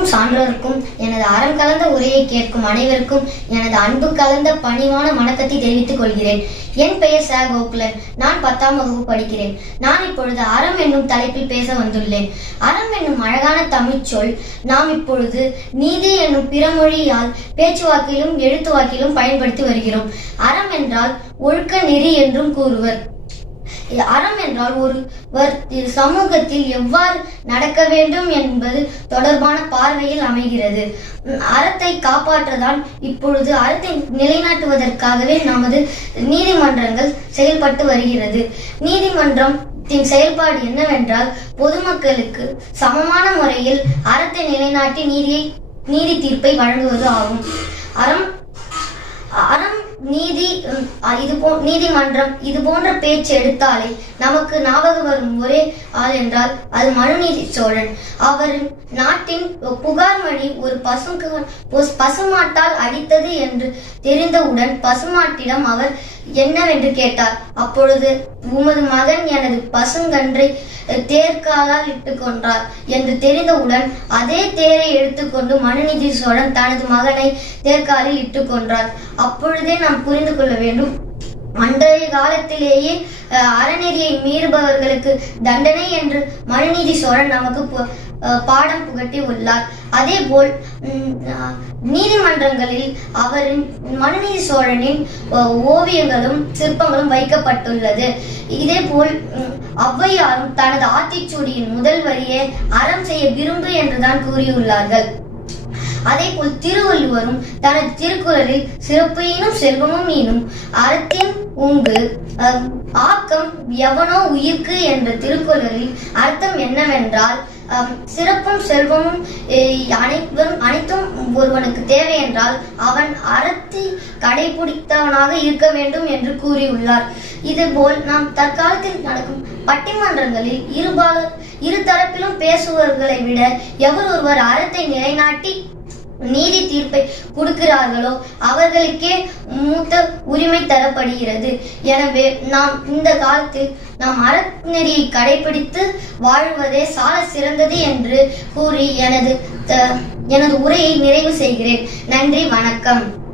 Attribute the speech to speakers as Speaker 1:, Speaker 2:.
Speaker 1: அப்பாவுக்கும் சான்றோருக்கும் எனது அறம் கலந்த உரையை கேட்கும் அனைவருக்கும் எனது அன்பு கலந்த பணிவான வணக்கத்தை தெரிவித்துக் கொள்கிறேன். என் பெயர் ச. கோகுலன். நான் பத்தாம் வகுப்பு படிக்கிறேன். நான் இப்பொழுது அறம் என்னும் தலைப்பில் பேச வந்துள்ளேன். அறம் என்னும் அழகான தமிழ் சொல் நாம் இப்பொழுது நீதி என்னும் பிறமொழியால் பேச்சுவாக்கிலும் எழுத்து வாக்கிலும் பயன்படுத்தி வருகிறோம். அறம் என்றால் ஒழுக்க நெறி என்றும் கூறுவர். அறம் என்றால் ஒருவர் சமூகத்தில் எவ்வாறு நடக்க வேண்டும் என்பது தொடர்பான பார்வையில் அமைகிறது. அறத்தை காப்பாற்றதான் இப்பொழுது அறத்தை நிலைநாட்டுவதற்காகவே நமது நீதிமன்றங்கள் செயல்பட்டு வருகிறது. நீதிமன்றத்தின் செயல்பாடு என்னவென்றால் பொதுமக்களுக்கு சமமான முறையில் அறத்தை நிலைநாட்டி நீதியை நீதி தீர்ப்பை வழங்குவது ஆகும். அறம் இது போ நீதிமன்றம் இது போன்ற பேச்சு எடுத்தாலே நமக்கு ஞாபகம் வரும் ஒரே ஆள் என்றால் அது மனுநீதி சோழன். அவர் நாட்டின் புகார் மணி ஒரு பசுக்கு பசுமாட்டால் அடித்தது என்று தெரிந்தவுடன் பசுமாட்டிடம் அவர் என்னவென்று கேட்டார். அப்பொழுது உமது மகன் எனது பசுங்கன்றை தேர்காலால் இட்டுக்கொண்டார் கொன்றார் என்று தெரிந்தவுடன் அதே தேரை எடுத்துக்கொண்டு மனுநீதி சோழன் தனது மகனை தேர்காலில் இட்டுக்கொண்டார் கொன்றார். அப்பொழுதே நாம் புரிந்து கொள்ள வேண்டும். அன்றைய காலத்திலேயே அறநெறியை மீறுபவர்களுக்கு தண்டனை என்று மனுநீதி சோழன் நமக்கு பு- பாடம் புகட்டி உள்ளார். அதே போல் உம், நீதிமன்றங்களில் அவரின் மனுநீதி சோழனின் ஓவியங்களும் சிற்பங்களும் வைக்கப்பட்டுள்ளது. இதே போல் ஔவையாரும் தனது ஆத்திச்சூடியின் முதல் வரியே அறம் செய்ய விரும்பு என்றுதான் கூறியுள்ளார்கள். அதேபோல் திருவள்ளுவரும் தனது திருக்குறளில் சிறப்பையினும் செல்வமும் எனும் அறத்தின் உங்கு அஹ், ஆக்கம் எவனோ உயிர்க்கு என்ற திருக்குறளில் அர்த்தம் என்னவென்றால் சிறப்பும் செல்வமும் அனைவரும் அனைத்தும் ஒருவனுக்கு தேவை என்றால் அவன் அறத்தை கடைபிடித்தவனாக இருக்க வேண்டும் என்று கூறியுள்ளார். இதுபோல் நாம் தற்காலத்தில் நடக்கும் பட்டிமன்றங்களில் இருபாக இரு தரப்பிலும் பேசுபவர்களை விட எவர் ஒருவர் அறத்தை நிலைநாட்டி நீதி தீர்ப்பை கொடுக்கிறார்களோ அவர்களுக்கே மூத்த உரிமை தரப்படுகிறது. எனவே நாம் இந்த காலத்தில் நாம் அறநெறியை கடைபிடித்து வாழ்வதே சால சிறந்தது என்று கூறி எனது த- எனது உரையை நிறைவு செய்கிறேன். நன்றி வணக்கம்.